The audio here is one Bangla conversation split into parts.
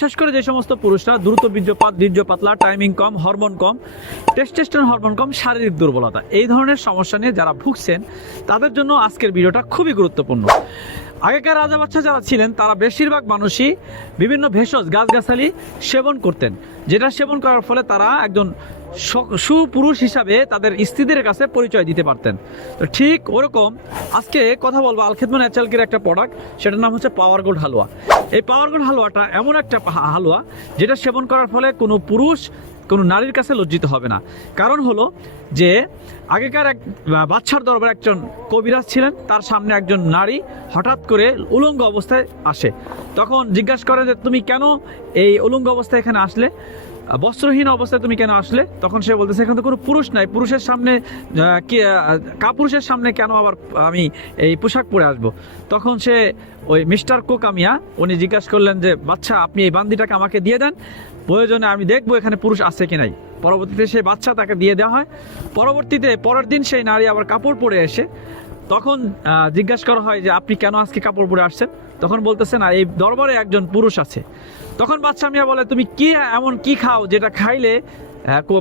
বিশেষ করে যে সমস্ত পুরুষরা দ্রুত বীর্যপাত, বীর্য পাতলা, টাইমিং কম, হরমোন কম, টেস্টোস্টেরন হরমোন কম, শারীরিক দুর্বলতা, এই ধরনের সমস্যা নিয়ে যারা ভুগছেন তাদের জন্য আজকের ভিডিওটা খুবই গুরুত্বপূর্ণ। আগেকার রাজা বাচ্চা যারা ছিলেন তারা বেশিরভাগ মানুষই বিভিন্ন ভেষজ গাছগাছালি সেবন করতেন, যেটা সেবন করার ফলে তারা একজন সুপুরুষ হিসাবে তাদের স্ত্রীদের কাছে পরিচয় দিতে পারতেন। তো ঠিক ওরকম আজকে কথা বলবো আলখিদমা ন্যাচারালকের একটা প্রোডাক্ট, সেটার নাম হচ্ছে পাওয়ার গোল্ড হালুয়া। এই পাওয়ার গোল্ড হালুয়াটা এমন একটা হালুয়া যেটা সেবন করার ফলে কোনো পুরুষ কোনো নারীর কাছে লজ্জিত হবে না। কারণ হলো যে আগেকার এক বাদশার দরবারে একজন কবিরাজ ছিলেন, তার সামনে একজন নারী হঠাৎ করে উলঙ্গ অবস্থায় আসে। তখন জিজ্ঞাসা করে যে তুমি কেন এই উলঙ্গ অবস্থায় এখানে আসলে, বস্ত্রহীন অবস্থায় তুমি কেন আসলে? তখন সে বলতেছে এখানে তো কোনো পুরুষ নাই, পুরুষের সামনে কাপুরুষের সামনে কেন আবার আমি এই পোশাক পরে আসব? তখন সে ওই মিস্টার কোকামিয়া উনি জিজ্ঞাসা করলেন যে বাচ্চা আপনি এই বান্দিটাকে আমাকে দিয়ে দেন, প্রয়োজনে আমি দেখবো এখানে পুরুষ আছে কি নাই। পরবর্তীতে সেই বাচ্চা তাকে দিয়ে দেওয়া হয়। পরবর্তীতে পরের দিন সেই নারী আবার কাপড় পরে এসে তখন জিজ্ঞাসা করা হয় যে আপনি কেন আজকে কাপড় পরে আসছেন? তখন বলতেছে না এই দরবারে একজন পুরুষ আছে। তখন বাচ্চা মিয়া বলে তুমি কি এমন কি খাও যেটা খাইলে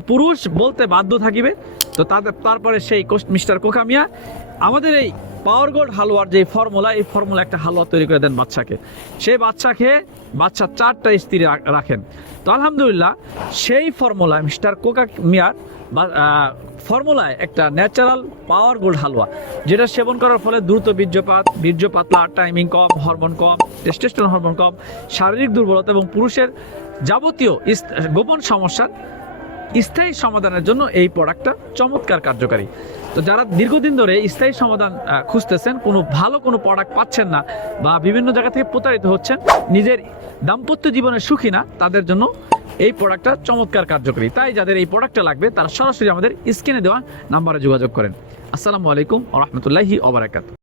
পুরুষ বলতে বাধ্য থাকিবে? তো তারপরে সেই মিস্টার কোকামিয়া আমাদের এই পাওয়ার গোল্ড হালুয়ার যে ফর্মুলা, এই ফর্মুলা একটা হালুয়া তৈরি করে দেন বাচ্চাকে। সেই বাচ্চা খেয়ে বাচ্চা 4টা স্ত্রী রাখেন। তো আলহামদুলিল্লাহ সেই ফর্মুলা মিস্টার কোকামিয়ার ফর্মুলায় একটা ন্যাচারাল পাওয়ার গোল্ড হালুয়া, যেটা সেবন করার ফলে দ্রুত বীর্যপাত, বীর্য পাতলা, টাইমিং কম, হরমোন কম, টেস্টোস্টেরন হরমোন কম, শারীরিক দুর্বলতা এবং পুরুষের যাবতীয় গোপন সমস্যার স্থায়ী সমাধানের জন্য এই প্রোডাক্টটা চমৎকার কার্যকারী। তো যারা দীর্ঘদিন ধরে স্থায়ী সমাধান খুঁজতেছেন, কোনো প্রোডাক্ট পাচ্ছেন না বা বিভিন্ন জায়গা থেকে প্রতারিত হচ্ছেন, নিজের দাম্পত্য জীবনে সুখী না, তাদের জন্য এই প্রোডাক্টটা চমৎকার কার্যকরী। তাই যাদের এই প্রোডাক্টটা লাগবে তারা সরাসরি আমাদের স্ক্রিনে দেওয়া নাম্বারে যোগাযোগ করেন। আসসালামু আলাইকুম ওয়া রাহমাতুল্লাহি ওয়া বারাকাতুহু।